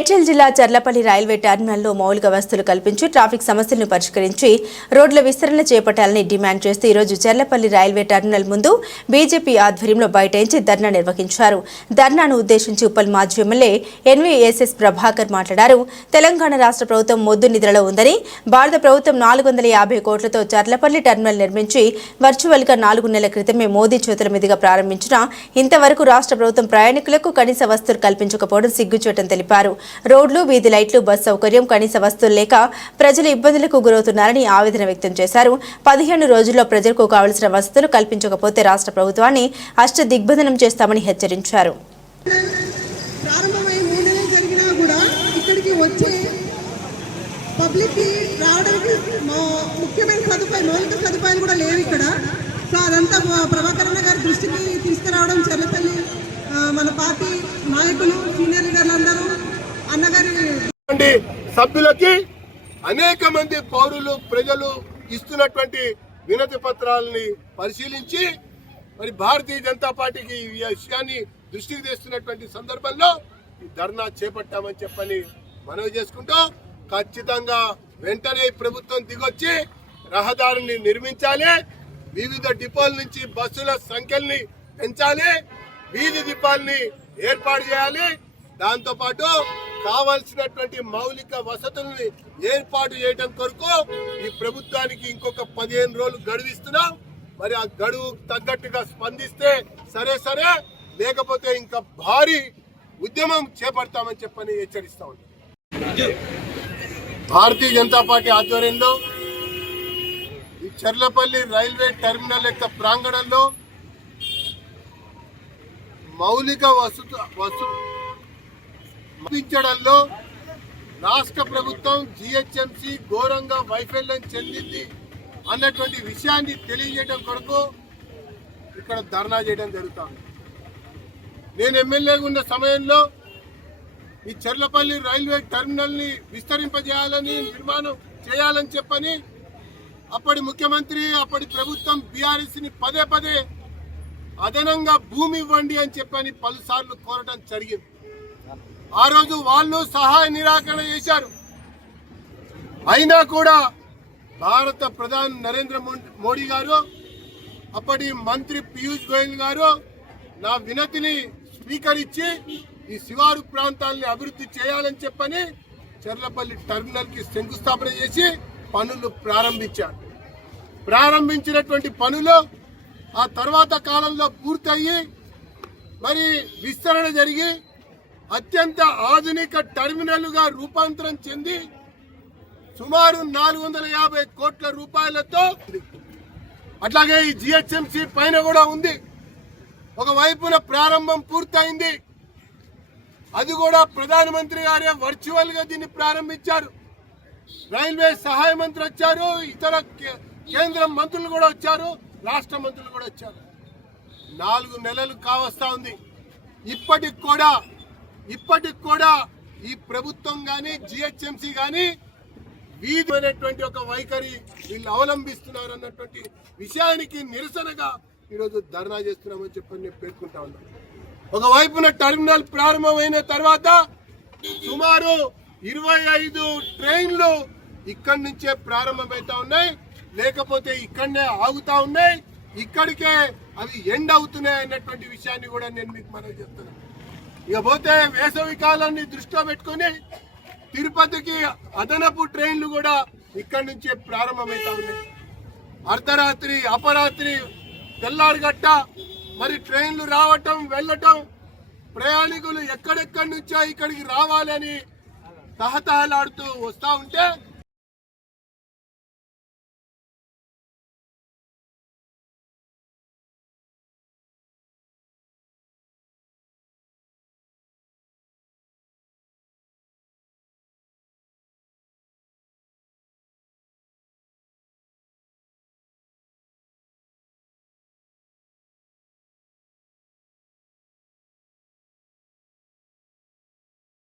మేడ్చల్ జిల్లా చర్లపల్లి రైల్వే టెర్మినల్లో మౌలిక వసతులు కల్పించి ట్రాఫిక్ సమస్యలను పరిష్కరించి రోడ్ల విస్తరణ చేపట్టాలని డిమాండ్ చేస్తూ ఈరోజు చర్లపల్లి రైల్వే టెర్మినల్ ముందు బీజేపీ ఆధ్వర్యంలో బైఠాయించి ధర్నా నిర్వహించారు. ధర్నాను ఉద్దేశించి ఉప్పల్ మాజీ ఎమ్మెల్యే ఎన్వీఎస్ఎస్ ప్రభాకర్ మాట్లాడారు. తెలంగాణ రాష్ట్ర ప్రభుత్వం మొద్దు నిద్రలో ఉందని భారత ప్రభుత్వం నాలుగు వందల యాభై కోట్లతో చర్లపల్లి టెర్మినల్ నిర్మించి వర్చువల్గా నాలుగు నెలల క్రితమే మోదీ చేతుల మీదుగా ప్రారంభించిన ఇంతవరకు రాష్ట్ర ప్రభుత్వం ప్రయాణికులకు కనీస వస్తువులు కల్పించకపోవడం సిగ్గుచోటని తెలిపారు. రోడ్లు వీధి లైట్లు బస్ సౌకర్యం కనీస వస్తువులు లేక ప్రజలు ఇబ్బందులకు గురవుతున్నారని ఆవేదన వ్యక్తం చేశారు. పదిహేను రోజుల్లో ప్రజలకు కావలసిన వసతులు కల్పించకపోతే రాష్ట్ర ప్రభుత్వాన్ని అష్ట దిగ్బంధనం చేస్తామని హెచ్చరించారు. పబ్లిక్కి రావడానికి ముఖ్యమైన సదుపాయం మౌలిక సదుపాయాలు కూడా లేవు ఇక్కడ. సో అదంతా ప్రభాకరణ గారి దృష్టికి తీసుకురావడం చెల్లపల్లి మన పార్టీ నాయకులు సీనియర్ లీడర్లు సభ్యులకి అనేక మంది పౌరులు ప్రజలు ఇస్తున్నటువంటి వినతి పత్రాలని పరిశీలించి మరి భారతీయ జనతా పార్టీకి ఈ విషయాన్ని దృష్టికి తెస్తున్నటువంటి సందర్భంలో ఈ ధర్నా చేపట్టామని చెప్పని మనవి చేసుకుంటూ ఖచ్చితంగా వెంటనే ప్రభుత్వం దిగొచ్చి రహదారిని నిర్మించాలి వివిధ డిపోల నుంచి బస్సుల సంఖ్యల్ని పెంచాలి వీధి దీపాలని ఏర్పాటు చేయాలి. దాంతో పాటు కావాల్సినటువంటి మౌలిక వసతుల్ని ఏర్పాటు చేయడం కొరకు ఈ ప్రభుత్వానికి ఇంకొక పదిహేను రోజులు గడువిస్తున్నాం మరి ఆ గడువు తగ్గట్టుగా స్పందిస్తే సరే సరే. లేకపోతే ఇంకా భారీ ఉద్యమం చేపడతామని చెప్పని హెచ్చరిస్తా ఉన్నాం. భారతీయ జనతా పార్టీ ఆధ్వర్యంలో ఈ చర్లపల్లి రైల్వే టెర్మినల్ యొక్క ప్రాంగణంలో మౌలిక వసతు వసతు చూపించడంలో రాష్ట్ర ప్రభుత్వం జిహెచ్ఎంసి ఘోరంగా వైఫల్యం చెందింది అన్నటువంటి విషయాన్ని తెలియజేయడం కొరకు ఇక్కడ ధర్నా చేయడం జరుగుతుంది. నేను ఎమ్మెల్యేగా ఉన్న సమయంలో ఈ చెర్లపల్లి రైల్వే టెర్మినల్ని విస్తరింపజేయాలని నిర్మాణం చేయాలని చెప్పని అప్పటి ముఖ్యమంత్రి అప్పటి ప్రభుత్వం బీఆర్ఎస్ని పదే పదే అదనంగా భూమి ఇవ్వండి అని చెప్పని పలుసార్లు కోరటం జరిగింది. ఆ రోజు వాళ్ళు సహాయ నిరాకరణ చేశారు. అయినా కూడా భారత ప్రధాని నరేంద్ర మో- మోడీ గారు అప్పటి మంత్రి పీయూష్ గోయల్ గారు నా వినతిని స్వీకరించి ఈ శివారు ప్రాంతాలని అభివృద్ధి చేయాలని చెప్పని చెర్లపల్లి టెర్మినల్కి శంకుస్థాపన చేసి పనులు ప్రారంభించారు. ప్రారంభించినటువంటి పనులు ఆ తర్వాత కాలంలో పూర్తయ్యి మరి విస్తరణ జరిగి అత్యంత ఆధునిక టెర్మినల్గా రూపాంతరం చెంది సుమారు నాలుగు వందల యాభై కోట్ల రూపాయలతో అట్లాగే ఈ జిహెచ్ఎంసి పైన కూడా ఉంది. ఒక వైపున ప్రారంభం పూర్తయింది. అది కూడా ప్రధానమంత్రి గారే వర్చువల్గా దీన్ని ప్రారంభించారు. రైల్వే సహాయ మంత్రి వచ్చారు ఇతర కేంద్ర మంత్రులు కూడా వచ్చారు రాష్ట్ర మంత్రులు కూడా వచ్చారు. నాలుగు నెలలు కావస్తా ఉంది. ఇప్పటికి కూడా ఇప్పటికి కూడా ఈ ప్రభుత్వం కానీ జిహెచ్ఎంసీ కానీ వీధమైనటువంటి ఒక వైఖరి వీళ్ళు అవలంబిస్తున్నారు అన్నటువంటి విషయానికి నిరసనగా ఈరోజు ధర్నా చేస్తున్నామని చెప్పని నేను పేర్కొంటా ఉన్నాను ఒకవైపున టెర్మినల్ ప్రారంభమైన తర్వాత సుమారు ఇరవై ఐదు ట్రైన్లు ఇక్కడి నుంచే ప్రారంభమవుతా ఉన్నాయి. లేకపోతే ఇక్కడనే ఆగుతా ఉన్నాయి. ఇక్కడికే అవి ఎండ్ అవుతున్నాయి అన్నటువంటి విషయాన్ని కూడా నేను మీకు మనం చెప్తున్నాను ఇకపోతే వేసవి కాలాన్ని దృష్టిలో పెట్టుకొని తిరుపతికి అదనపు ట్రైన్లు కూడా ఇక్కడి నుంచే ప్రారంభమవుతా ఉన్నాయి. అర్ధరాత్రి అపరాత్రి తెల్లారిగట్ట మరి ట్రైన్లు రావటం వెళ్ళటం ప్రయాణికులు ఎక్కడెక్కడి నుంచో ఇక్కడికి రావాలని తహతహలాడుతూ వస్తూ ఉంటే